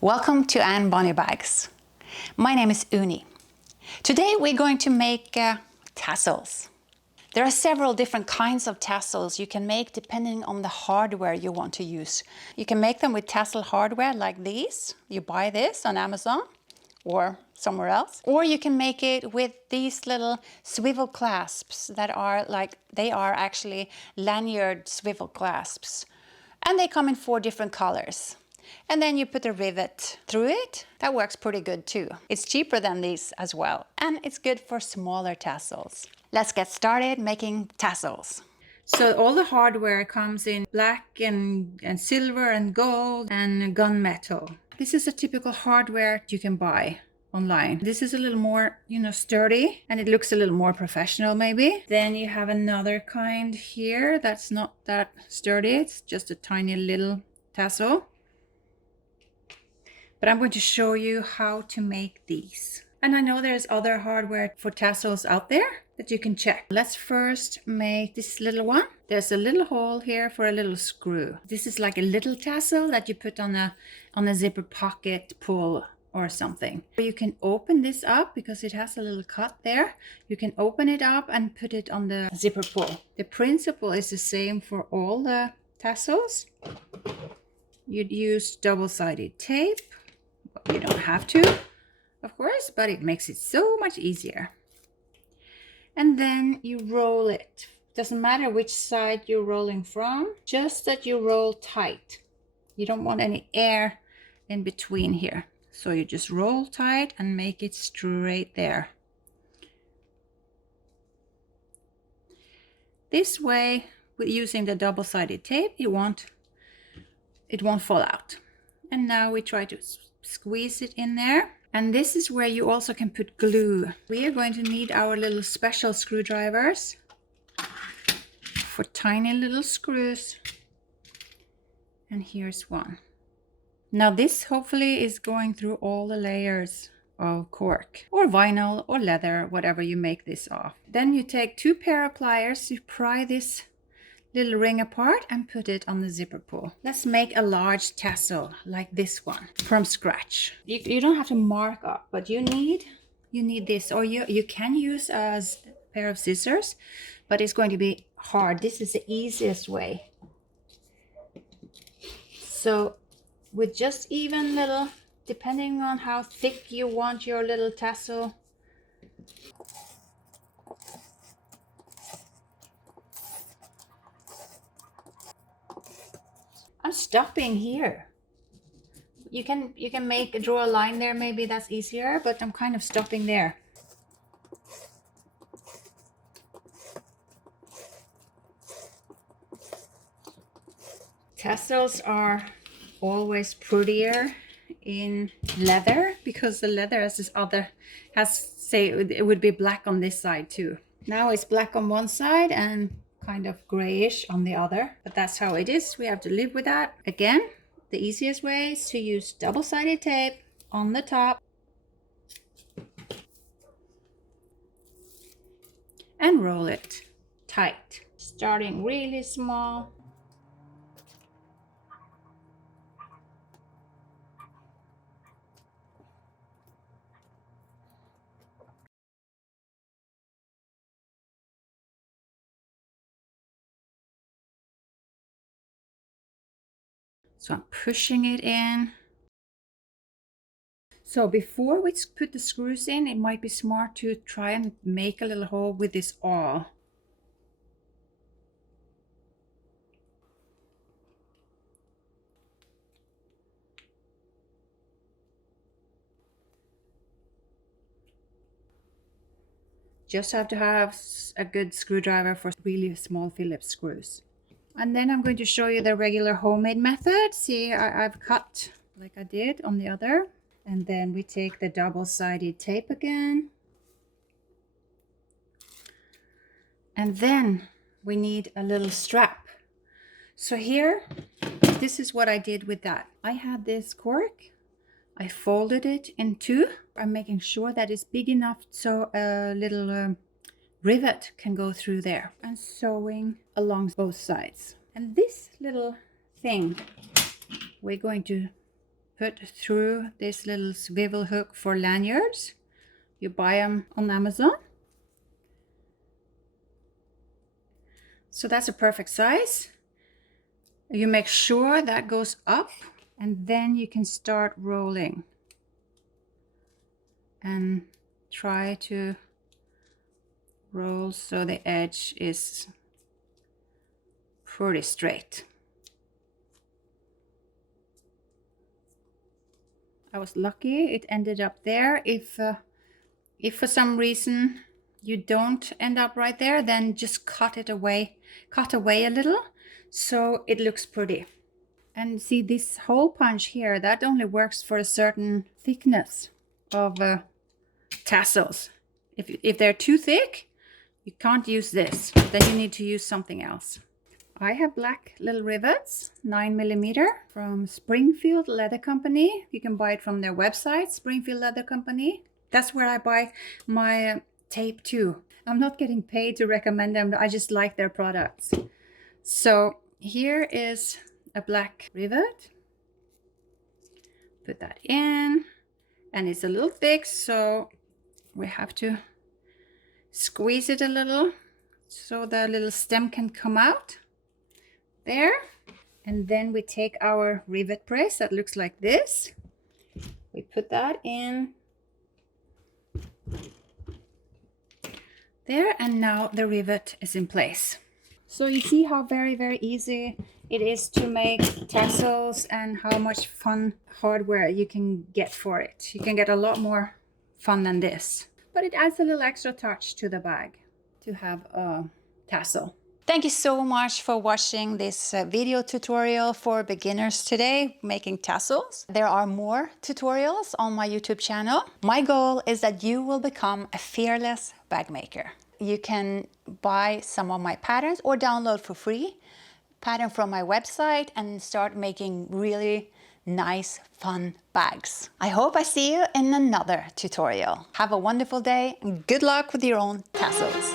Welcome to Anne Bonny Bags. My name is Uni. Today we're going to make tassels. There are several different kinds of tassels you can make depending on the hardware you want to use. You can make them with tassel hardware like these. You buy this on Amazon or somewhere else. Or you can make it with these little swivel clasps that are actually lanyard swivel clasps. And they come in 4 different colors. And then you put a rivet through it. That works pretty good too. It's cheaper than these as well. And it's good for smaller tassels. Let's get started making tassels. So all the hardware comes in black and silver and gold and gunmetal. This is a typical hardware you can buy online. This is a little more, sturdy, and it looks a little more professional maybe. Then you have another kind here that's not that sturdy. It's just a tiny little tassel. But I'm going to show you how to make these. And I know there's other hardware for tassels out there that you can check. Let's first make this little one. There's a little hole here for a little screw. This is like a little tassel that you put on a zipper pocket pull or something. You can open this up because it has a little cut there. You can open it up and put it on the zipper pull. The principle is the same for all the tassels. You'd use double-sided tape. You don't have to, of course, but it makes it so much easier. And then you roll it. Doesn't matter which side you're rolling from, just that you roll tight. You don't want any air in between here. So you just roll tight and make it straight there. This way, with using the double-sided tape, it won't fall out. And now we try to squeeze it in there. And this is where you also can put glue. We are going to need our little special screwdrivers for tiny little screws. And here's one. Now this hopefully is going through all the layers of cork or vinyl or leather, whatever you make this of. Then you take 2 pair of pliers, you pry this little ring apart and put it on the zipper pull. Let's make a large tassel like this one from scratch. You don't have to mark up, but you need this, or you can use a pair of scissors, but it's going to be hard. This is the easiest way. So with just even little, depending on how thick you want your little tassel, I'm stopping here. You can draw a line there, maybe that's easier, but I'm kind of stopping there. Tassels are always prettier in leather because the leather it would be black on this side too. Now it's black on one side and kind of grayish on the other, but that's how it is. We have to live with that. Again, the easiest way is to use double-sided tape on the top and roll it tight, starting really small. So I'm pushing it in. So before we put the screws in, it might be smart to try and make a little hole with this awl. Just have to have a good screwdriver for really small Phillips screws. And then I'm going to show you the regular homemade method. See, I've cut like I did on the other. And then we take the double-sided tape again. And then we need a little strap. So here, this is what I did with that. I had this cork. I folded it in 2. I'm making sure that it's big enough so a little rivet can go through there, and sewing along both sides. And this little thing we're going to put through this little swivel hook for lanyards. You buy them on Amazon. So that's a perfect size. You make sure that goes up, and then you can start rolling and try to roll so the edge is pretty straight. I was lucky it ended up there. If for some reason you don't end up right there, then just cut away a little so it looks pretty. And see, this hole punch here, that only works for a certain thickness of tassels. If they're too thick, you can't use this. Then you need to use something else. I have black little rivets, 9mm, from Springfield Leather Company. You can buy it from their website, Springfield Leather Company. That's where I buy my tape too. I'm not getting paid to recommend them, I just like their products. So here is a black rivet. Put that in, and it's a little thick, so we have to squeeze it a little so the little stem can come out. There. And then we take our rivet brace that looks like this. We put that in there, and now the rivet is in place. So you see how very, very easy it is to make tassels and how much fun hardware you can get for it. You can get a lot more fun than this, but it adds a little extra touch to the bag to have a tassel. Thank you so much for watching this video tutorial for beginners today, making tassels. There are more tutorials on my YouTube channel. My goal is that you will become a fearless bag maker. You can buy some of my patterns or download for free pattern from my website and start making really nice, fun bags. I hope I see you in another tutorial. Have a wonderful day and good luck with your own tassels.